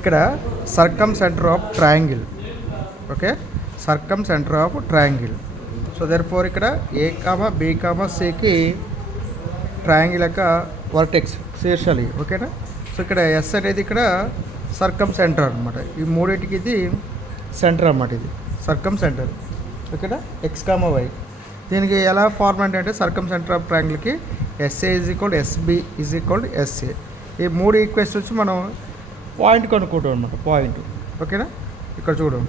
ఇక్కడ circumcentre of triangle. Okay, circumcentre of triangle. So therefore ఇక్కడ A comma B comma సికి triangle యొక్క vertex శీర్షాలు. ఓకేనా. సో ఇక్కడ ఎస్ అనేది ఇక్కడ సర్కమ్ సెంటర్ అనమాట. ఈ మూడింటికి ఇది సెంటర్ అన్నమాట. ఇది సర్కమ్ సెంటర్. ఓకేనా. ఎక్స్ కామా వై దీనికి ఎలా ఫార్ములా అంటే సర్కమ్ సెంటర్ ఆఫ్ ట్రయాంగిల్కి SA is equal SB is equal SA. ఈ మూడు ఈక్వేషన్స్ వచ్చి మనం పాయింట్ కనుక్కుంటాం అనమాట. పాయింట్. ఓకేనా. ఇక్కడ చూడు,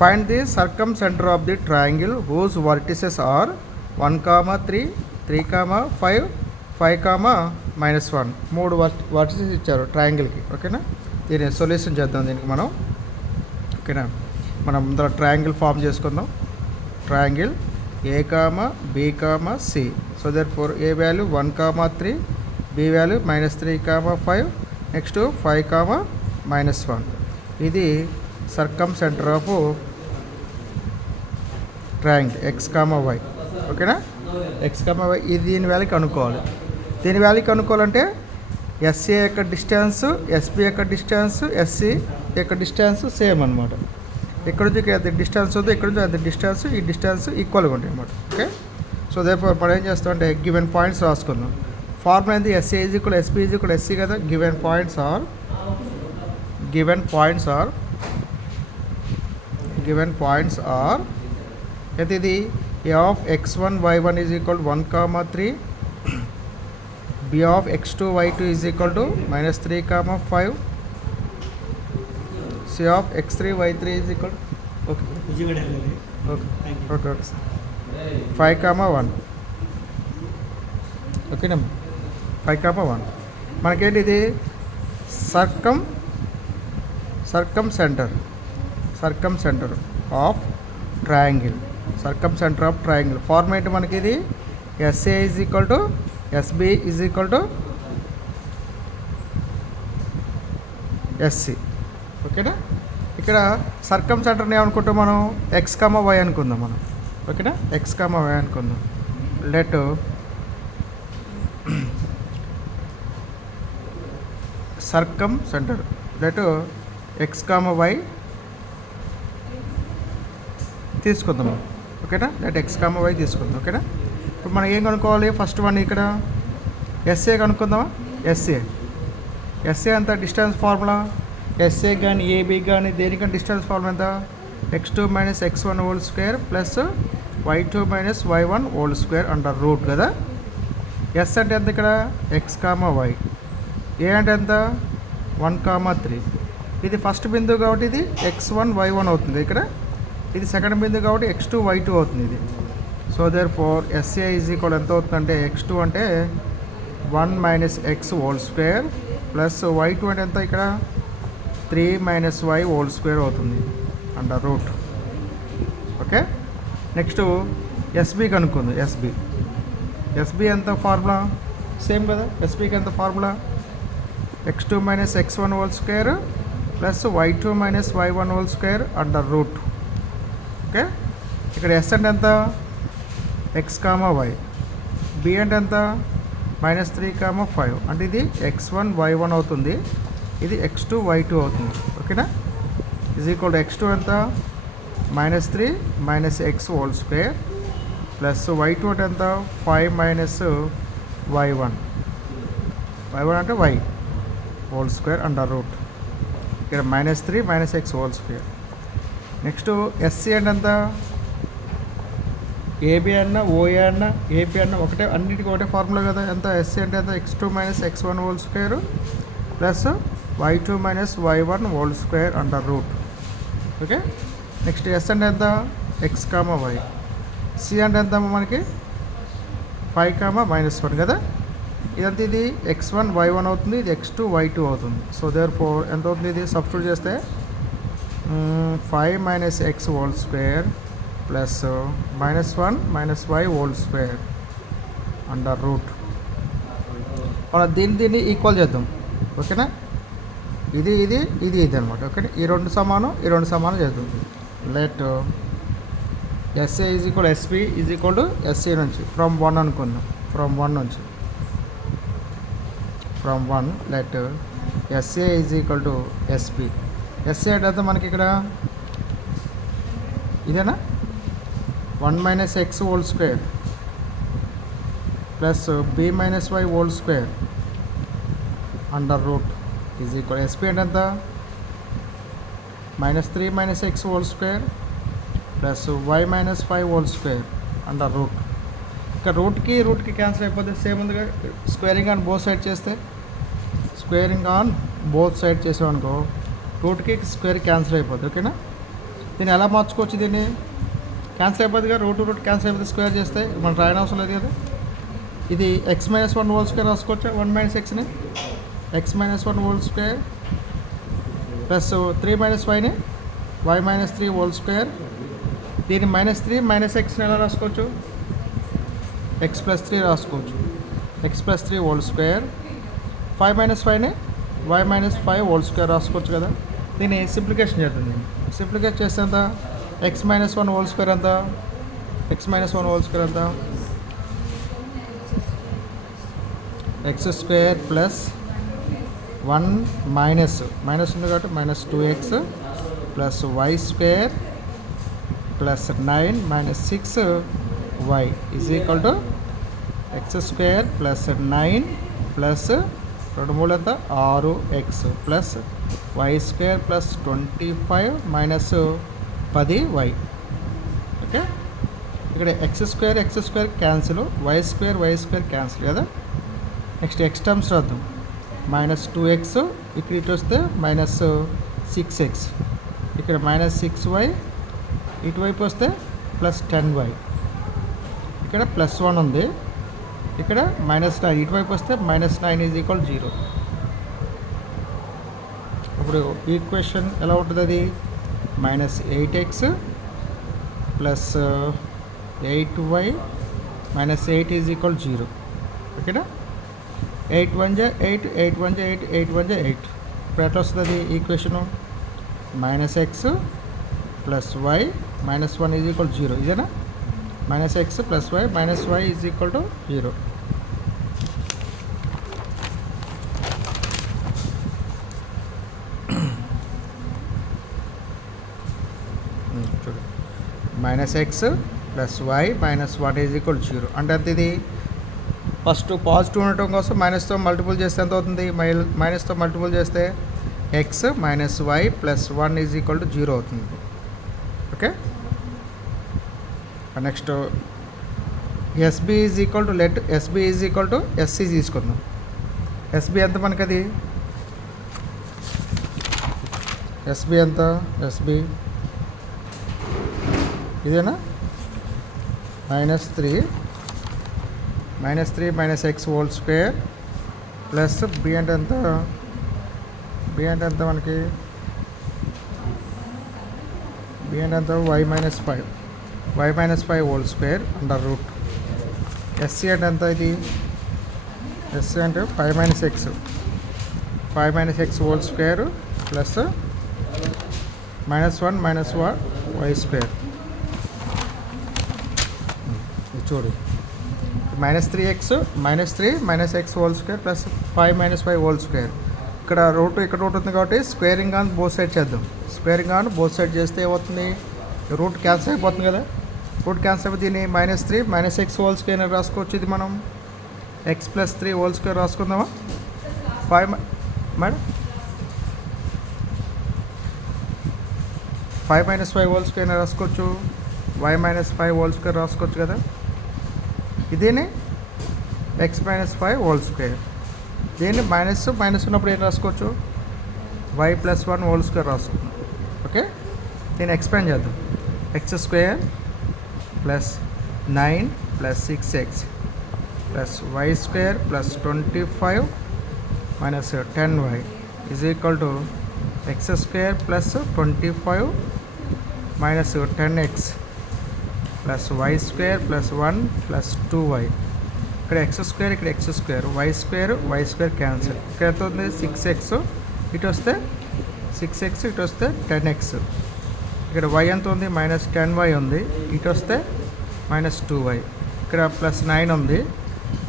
find the circumcentre of the triangle whose vertices are 1, 3, 3, 5, 5, -1. మూడు వర్టిసెస్ ఇచ్చారు ట్రయాంగిల్కి. ఓకేనా. దీని సొల్యూషన్ చేద్దాం దీనికి మనం. ఓకేనా. మనం ముందర ట్రయాంగిల్ ఫామ్ చేసుకుందాం. Triangle A comma B comma C. So therefore A value 1, 3, B value -3, 5, next 5, -1. ఇది circumcentre of triangle x comma y. ఓకేనా. ఎక్స్ కామా వై ఇది దీని వాల్యూ కనుక్కోవాలి. దీని వాల్యూ కనుక్కోవాలంటే ఎస్ఏ యొక్క డిస్టెన్స్, ఎస్బి యొక్క డిస్టెన్స్, ఎస్సి యొక్క డిస్టెన్స్ సేమ్ అనమాట. ఇక్కడ నుంచి ఇక్కడ డిస్టెన్స్ ఉంది, ఇక్కడ నుంచి అది డిస్టెన్స్, ఈ డిస్టెన్స్ ఈక్వల్గా ఉంటాయి అనమాట. ఓకే. సో దేర్ఫోర్ మనం ఏం చేస్తాం అంటే గివెన్ పాయింట్స్ రాసుకుందాం. ఫార్ములా ఏంది? SA is equal SB is equal SC కదా. గివెన్ పాయింట్స్ ఆర్ అయితే ఇది A of x1 y1 is equal 1, 3, B of x2 y2 is equal to -3, 5, C of x3 y3 is equal okay 5, 1. ఓకేనా. 5, 1 మనకేంటి ఇది circumcentre of triangle. Circumcentre of triangle format మనకి ఇది SA is equal to SB is equal to SC. ఓకేనా. ఇక్కడ సర్కమ్ సెంటర్ని ఏమనుకుంటాం మనం? ఎక్స్ కామా వై అనుకుందాం మనం. ఓకేనా. ఎక్స్ కామా వై అనుకుందాం. Let circumcentre let x comma y తీసుకుందాం. ఓకేనా. లెట్ ఎక్స్ కామా వై తీసుకుందాం. ఓకేనా. ఇప్పుడు మనం ఏం కనుక్కోవాలి? ఫస్ట్ వన్ ఇక్కడ ఎస్ఏ కనుక్కుందామా? ఎస్ఏ అంత డిస్టెన్స్ ఫార్ములా. ఎస్ఏ కానీ ఏబి కానీ దేనికని డిస్టెన్స్ ఫార్ములా ఎంత? x2 - x1 whole square plus y2 - y1 whole square అంటారు రూట్ కదా. ఎస్ అంటే ఎంత ఇక్కడ? X comma why. ఏ అంటే ఎంత? 1, 3. ఇది ఫస్ట్ బిందువు కాబట్టి ఇది x1 y1 అవుతుంది ఇక్కడ. ఇది సెకండ్ బిందువు కాబట్టి x2 y2 అవుతుంది ఇది. So therefore SA is equal ఎంత అవుతుందంటే x2 అంటే 1 - x whole square plus y2 అంటే ఎంత ఇక్కడ? 3 - y హోల్ స్క్వేర్ అవుతుంది అంటారు రూట్. ఓకే. నెక్స్ట్ ఎస్బి కనుక్కుంది. ఎస్బి ఎంత ఫార్ములా? సేమ్ కదా. ఎస్బికి ఎంత formula? x2 - x1 whole square plus y2 - y1 whole square under root. Okay. ఇక్కడ ఎస్ అంటే ఎంత? X comma why. బి అంటే ఎంత? -3, 5 అంటే ఇది x1 y1 అవుతుంది, ఇది x2 y2 అవుతుంది. ఓకేనా. ఈజ్ ఈక్వల్ టు x2 ఎంత? -3 - x whole square plus y2 అంటే ఎంత? 5 - y1 అంటే y whole square under root. ఇక్కడ -3 - x whole square. Next SC అంటే ఎంత? ఏబి అన్న ఓఏ అన్న ఏపీ అన్న ఒకటే, అన్నిటికీ ఒకటే ఫార్ములా కదా. ఎంత? ఎస్సీ అంటే ఎంత? x2 - x1 whole square plus y2 - y1 whole square under root. Okay. Next S అంటే ఎంత? X comma why. సి అంటే ఎంత మనకి? 5, -1 కదా. ఇదంతా ఇది x1 y1 అవుతుంది, ఇది x2 y2 అవుతుంది. సో దేర్ఫోర్ ఎంత అవుతుంది? ఇది సబ్స్టిట్యూట్ చేస్తే 5 - x whole square plus -1 - y whole square under route. మనం దీన్ని ఈక్వల్ చేద్దాం. ఓకేనా. ఇది అనమాట. ఓకే. ఈ రెండు సమానం చేద్దాం. Let SA is equal SB is equal to SC నుంచి ఫ్రమ్ 1 అనుకుందాం. From 1 let SA is equal to SB. SA అంటే మనకి ఇక్కడ ఇదేనా 1 minus x whole square plus b minus y whole square under root is equal. SP అంటే ఎంత -3 minus x whole square plus y minus 5 whole square under root. ఇక్కడ రూట్కి cancel అయిపోతే same ఉందిగా. స్క్వేరింగ్ ఆన్ బోత్ సైడ్ చేస్తే చేసామనుకో రూట్కి square cancel అయిపోద్ది. ఓకేనా, దీన్ని ఎలా మార్చుకోవచ్చు? దీన్ని క్యాన్సిల్ అయిపోతుందిగా, రూట్ క్యాన్సిల్ అయిపోతే స్క్వేర్ చేస్తే మనం రాయన అవసరం లేదు కదా. ఇది x-1 హోల్ స్క్వేర్ రాసుకోవచ్చు. 1 మైనస్ ఎక్స్ని x-1 whole square plus 3 minus వైని y-3 హోల్ స్క్వేర్. దీన్ని -3 మైనస్ ఎక్స్ని ఎలా రాసుకోవచ్చు? x+3 రాసుకోవచ్చు. x+3 whole square. 5 మైనస్ వైని y-5 హోల్ స్క్వేర్ రాసుకోవచ్చు కదా. దీన్ని సింప్లికేషన్ చేద్దాం. సింప్లికేట్ చేస్తే ఎంత? x-1 హోల్ స్క్వేర్ ఎంత? x-1 హోల్ స్క్వేర్ ఎంత? x స్క్వేర్ ప్లస్ 1 మైనస్ ఉంది కాబట్టి -2x plus y square plus 9 minus 6y is equal to x square plus 9 plus 2 3 ఎంత 6x plus y square plus 25 minus 10y. Okay, ఇక్కడ x square cancel, y square cancel కదా. Next x terms రాద్దాం. -2x ఇక్కడ ఇటు వస్తే -6x, ఇక్కడ -6y, ఇటువైపు వస్తే +10y, ఇక్కడ +1 ఉంది, ఇక్కడ -9, ఇటువైపు వస్తే -9 ఈజ్ ఈక్వల్ 0. ఇప్పుడు ఈక్వేషన్ ఎలా ఉంటుంది? అది -8x plus 8y -8 is equal 0. ఓకేనా, 8 1 8 8 1 8 8 1 8. ఇప్పుడు ఎట్లా వస్తుంది equation? -x plus y -1 is equal 0. ఇదేనా? -x plus y -y is equal to 0. చూడు, -x plus y -1 is equal 0 అంటే ఇది ఫస్ట్ పాజిటివ్ ఉండటం కోసం మైనస్తో మల్టిపుల్ చేస్తే ఎంత అవుతుంది? మైనస్తో మల్టిపుల్ చేస్తే x -y plus 1 is equal to 0 అవుతుంది. Okay, next SB is equal to SB is equal to SC తీసుకుందాం. ఎస్బి ఎంత మనకి? అది ఎస్బి ఎంత? ఎస్బి ఇదేనా? -3 minus x whole square plus b అంటే ఎంత? బి అంటే ఎంత మనకి? బి అంటే ఎంత? y-5 whole square under route. SC అంటే ఎంత? ఇది ఎస్సీ అంటే 5 minus x whole square plus -1 y square. చూడు, -3x minus x whole square plus 5 -y whole square. ఇక్కడ రూట్ ఉంది కాబట్టి స్క్వేరింగ్ ఆన్ బోత్ సైడ్ చేద్దాం. స్క్వేరింగ్ ఆన్ బోత్ సైడ్ చేస్తే ఏమవుతుంది? రూట్ క్యాన్సిల్ అయిపోతుంది కదా. రూట్ క్యాన్సిల్ అయిపోతే దీన్ని -3 x హోల్ స్క్వేర్ అని రాసుకోవచ్చు. ఇది మనం x+3 హోల్ స్క్వేర్ రాసుకుందామా? 5 మేడం 5 -y హోల్ స్క్వేర్ అని రాసుకోవచ్చు. y-5 హోల్ స్క్వేర్ రాసుకోవచ్చు కదా. ఇదేనే x-5 హోల్ స్క్వేర్. దీన్ని మైనస్ ఉన్నప్పుడు ఏం రాసుకోవచ్చు? y+1 హోల్ స్క్వేర్ రాసుకుందాం. ఓకే, దీన్ని ఎక్స్పాండ్ చేద్దాం. x square plus 9 plus 6x plus y square plus 25 minus 10y is equal to x square plus 25 minus 10x plus y square plus 1 plus 2y. ఇక్కడ x square, ఇక్కడ x square, y square cancel. ఇక్కడ ఎంత ఉంది? 6x, ఇటు వస్తే 6x, ఇటు వస్తే 10x. ఇక్కడ y ఎంత ఉంది? -10y ఉంది, ఇటు వస్తే -2y. ఇక్కడ +9 ఉంది,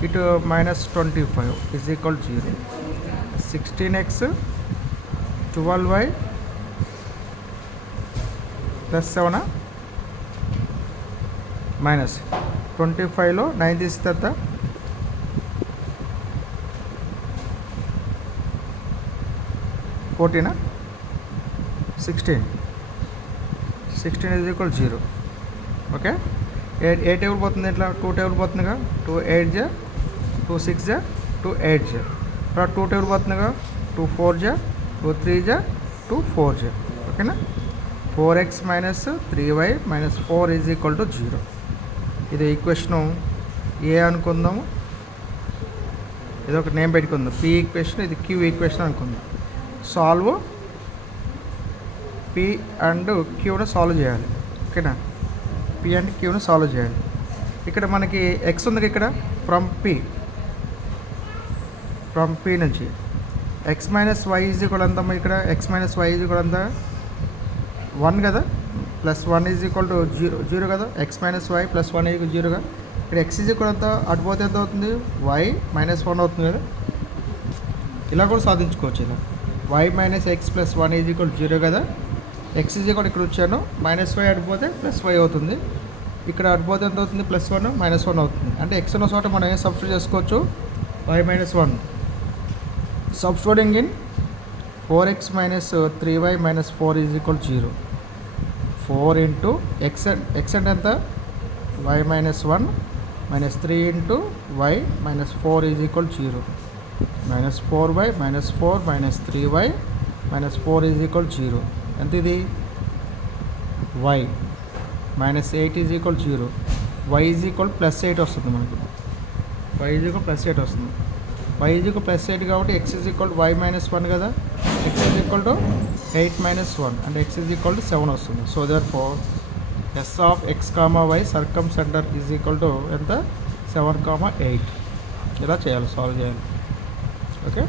ఇటు -25 is equal 0. 16x 12y plus 7 minus 25లో 9 తీస్తే ఎంత 14 16 is equal 0. Okay, a table పోతుంది ఇట్లా 2 టేబుల్ పోతుందిగా 2 8 జా 2 6 జా 2 8 జా. ఇక్కడ 2 టేబుల్ పోతుందిగా 2 4 జా 2 3 జా 2 4 జా. ఓకేనా, 4x minus 3y minus 4 is equal to 0. ఇది ఈక్వేషను ఏ అనుకుందాము, ఇది ఒక నేమ్ పెట్టుకుందాం పి ఈక్వేషన్, ఇది క్యూ ఈక్వేషన్ అనుకుందాం. సాల్వ్ పి అండ్ క్యూను సాల్వ్ చేయాలి. ఓకేనా, పి అండ్ క్యూను సాల్వ్ చేయాలి. ఇక్కడ మనకి ఎక్స్ ఉంది ఇక్కడ ఫ్రమ్ పి నుంచి x minus y is equal ఎంత ఇక్కడ x minus y is equal ఎంత 1 కదా, ప్లస్ 1 ఈజ్ ఈక్వల్ టు 0 కదా, x minus y plus 1 is 0గా. ఇక్కడ ఎక్స్ ఈజ్ ఈక్వల్ ఎంత అటుపోతే ఎంత అవుతుంది వై మైనస్ 1 అవుతుంది కదా. ఇలా కూడా సాధించుకోవచ్చు. ఇలా y minus x plus 1 is equal 0 కదా, ఎక్స్ ఈజ్ ఈక్వల్ ఇక్కడ వచ్చాను మైనస్ వై అడిపోతే ప్లస్ వై అవుతుంది. ఇక్కడ అడిపోతే ఎంత అవుతుంది ప్లస్ 1 మైనస్ 1 అవుతుంది. అంటే ఎక్స్ ఉన్న చోట మనం ఏం సబ్స్టిట్యూట్ చేసుకోవచ్చు y minus 1. Substituting in 4x minus 3y minus 4 is equal 0. 4 into x అంటే ఎంత y minus 1 minus 3 into y minus 4 is equal 0. Minus 4y minus 4 minus 3y minus 4 is equal 0. ఎంత ఇది y minus 8 is equal 0. y is equal plus 8 వస్తుంది మనకు. y is equal plus 8 వస్తుంది. y is equal plus 8 కాబట్టి x is equal y minus 1 కదా, x is equal to 8 minus 1 అంటే x is equal to 7 వస్తుంది. So therefore s of x comma y circumcentre is equal to ఎంత 7, 8. ఇలా చేయాలి, solve చేయాలి. Okay.